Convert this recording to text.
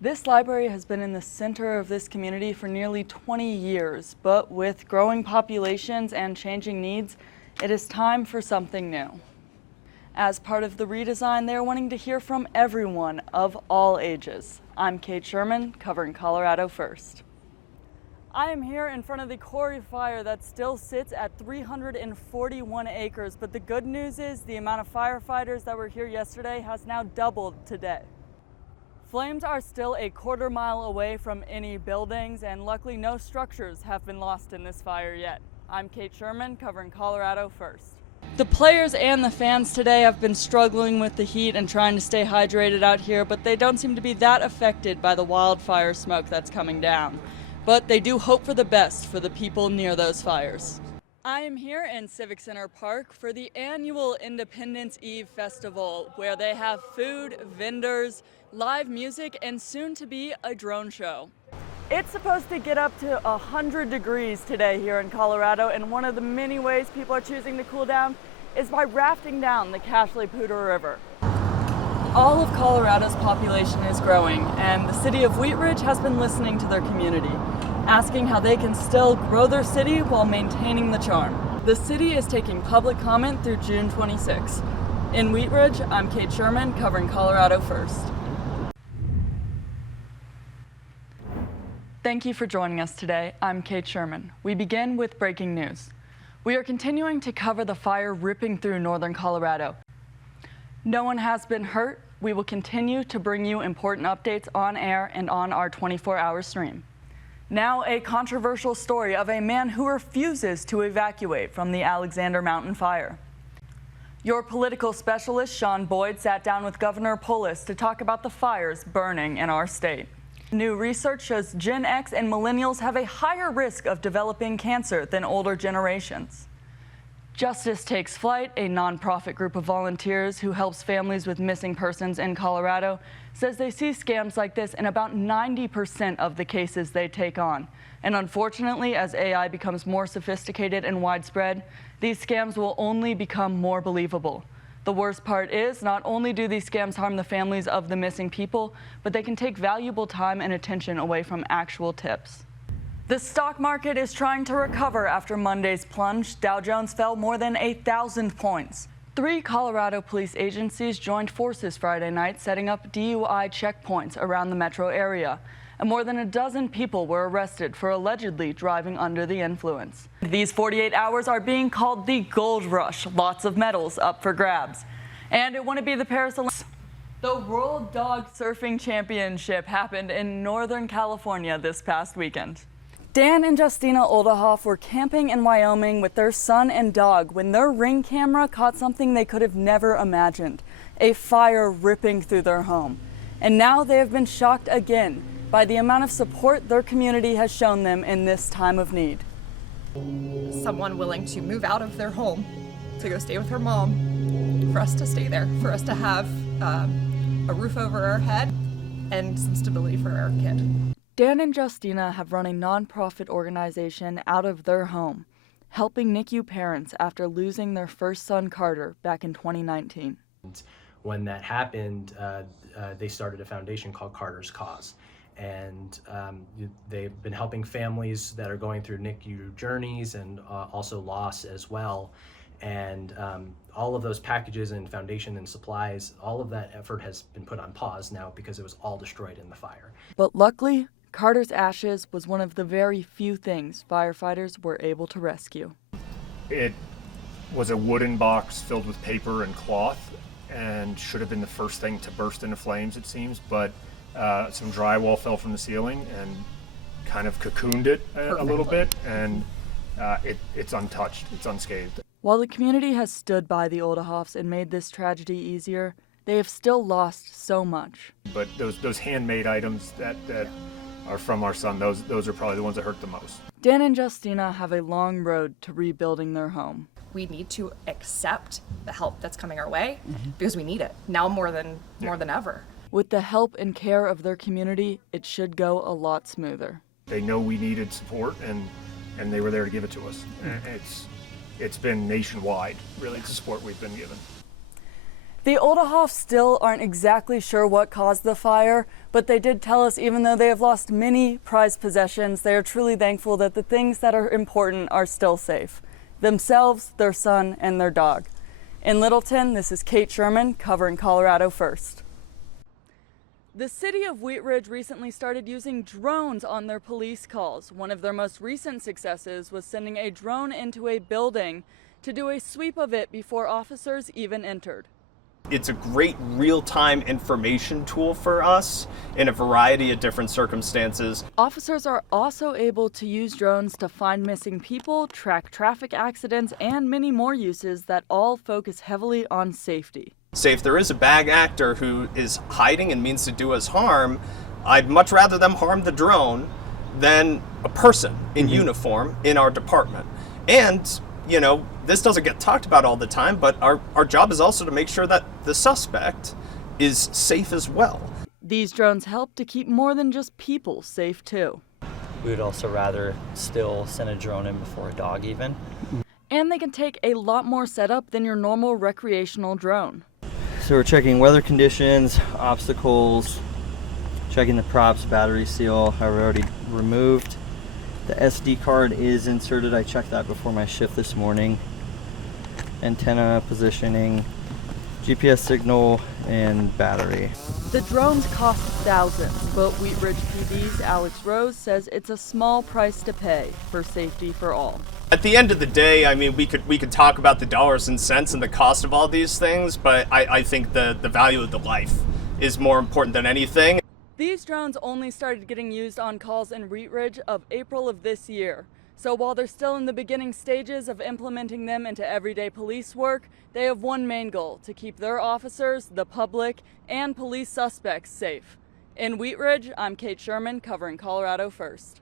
This library has been in the center of this community for nearly 20 years, but with growing populations and changing needs, it is time for something new. As part of the redesign, they're wanting to hear from everyone of all ages. I'm Kate Sherman, covering Colorado First. I am here in front of the quarry fire that still sits at 341 acres, but the good news is the amount of firefighters that were here yesterday has now doubled today. Flames are still a quarter-mile away from any buildings, and luckily no structures have been lost in this fire yet. I'm Kate Sherman, covering Colorado First. The players and the fans today have been struggling with the heat and trying to stay hydrated out here, but they don't seem to be that affected by the wildfire smoke that's coming down. But they do hope for the best for the people near those fires. I am here in Civic Center Park for the annual Independence Eve Festival, where they have food, vendors, live music, and soon to be a drone show. It's supposed to get up to 100 degrees today here in Colorado, and one of the many ways people are choosing to cool down is by rafting down the Cashley-Poudre River. All of Colorado's population is growing, and the city of Wheat Ridge has been listening to their community, asking how they can still grow their city while maintaining the charm. The city is taking public comment through June 26. In Wheat Ridge, I'm Kate Sherman, covering Colorado First. Thank you for joining us today. I'm Kate Sherman. We begin with breaking news. We are continuing to cover the fire ripping through northern Colorado. No one has been hurt. We will continue to bring you important updates on air and on our 24-hour stream. Now, a controversial story of a man who refuses to evacuate from the Alexander Mountain fire. Your political specialist, Sean Boyd, sat down with Governor Polis to talk about the fires burning in our state. New research shows Gen X and millennials have a higher risk of developing cancer than older generations. Justice Takes Flight, a nonprofit group of volunteers who helps families with missing persons in Colorado, says they see scams like this in about 90% of the cases they take on. And unfortunately, as AI becomes more sophisticated and widespread, these scams will only become more believable. The worst part is, not only do these scams harm the families of the missing people, but they can take valuable time and attention away from actual tips. The stock market is trying to recover after Monday's plunge. Dow Jones fell more than 1,000 points. 3 Colorado police agencies joined forces Friday night, setting up DUI checkpoints around the metro area. And more than a dozen people were arrested for allegedly driving under the influence. These 48 hours are being called the Gold Rush. Lots of medals up for grabs. And it wouldn't be the Paris Olympics. The World Dog Surfing Championship happened in Northern California this past weekend. Dan and Justina Oldehoff were camping in Wyoming with their son and dog when their Ring camera caught something they could have never imagined, a fire ripping through their home. And now they have been shocked again by the amount of support their community has shown them in this time of need. Someone willing to move out of their home to go stay with her mom, for us to stay there, for us to have a roof over our head and some stability for our kid. Dan and Justina have run a nonprofit organization out of their home, helping NICU parents after losing their first son, Carter, back in 2019. When that happened, they started a foundation called Carter's Cause. And they've been helping families that are going through NICU journeys and also loss as well. And all of those packages and foundation and supplies, all of that effort has been put on pause now because it was all destroyed in the fire. But luckily, Carter's ashes was one of the very few things firefighters were able to rescue. It was a wooden box filled with paper and cloth and should have been the first thing to burst into flames, it seems, but some drywall fell from the ceiling and kind of cocooned it a little bit, and it's untouched, it's unscathed. While the community has stood by the Oldehoffs and made this tragedy easier, they have still lost so much. But those handmade items that are from our son, those are probably the ones that hurt the most. Dan and Justina have a long road to rebuilding their home. We need to accept the help that's coming our way because we need it now more than ever. With the help and care of their community, it should go a lot smoother. They know we needed support, and they were there to give it to us. It's been nationwide, really, the support we've been given. The Oldehoffs still aren't exactly sure what caused the fire, but they did tell us even though they have lost many prized possessions, they are truly thankful that the things that are important are still safe. Themselves, their son, and their dog. In Littleton, this is Kate Sherman covering Colorado First. The city of Wheat Ridge recently started using drones on their police calls. One of their most recent successes was sending a drone into a building to do a sweep of it before officers even entered. It's a great real-time information tool for us in a variety of different circumstances. Officers are also able to use drones to find missing people, track traffic accidents, and many more uses that all focus heavily on safety. Say if there is a bad actor who is hiding and means to do us harm, I'd much rather them harm the drone than a person in uniform in our department. And you know, this doesn't get talked about all the time, but our job is also to make sure that the suspect is safe as well. These drones help to keep more than just people safe too. We would also rather still send a drone in before a dog even. And they can take a lot more setup than your normal recreational drone. So we're checking weather conditions, obstacles, checking the props, battery seal, I've already removed. The SD card is inserted. I checked that before my shift this morning. Antenna positioning, GPS signal, and battery. The drones cost thousands, but Wheat Ridge PD's Alex Rose says it's a small price to pay for safety for all. At the end of the day, I mean, we could talk about the dollars and cents and the cost of all these things, but I think the value of the life is more important than anything. These drones only started getting used on calls in Wheat Ridge of April of this year. So while they're still in the beginning stages of implementing them into everyday police work, they have one main goal: to keep their officers, the public, and police suspects safe. In Wheat Ridge, I'm Kate Sherman covering Colorado First.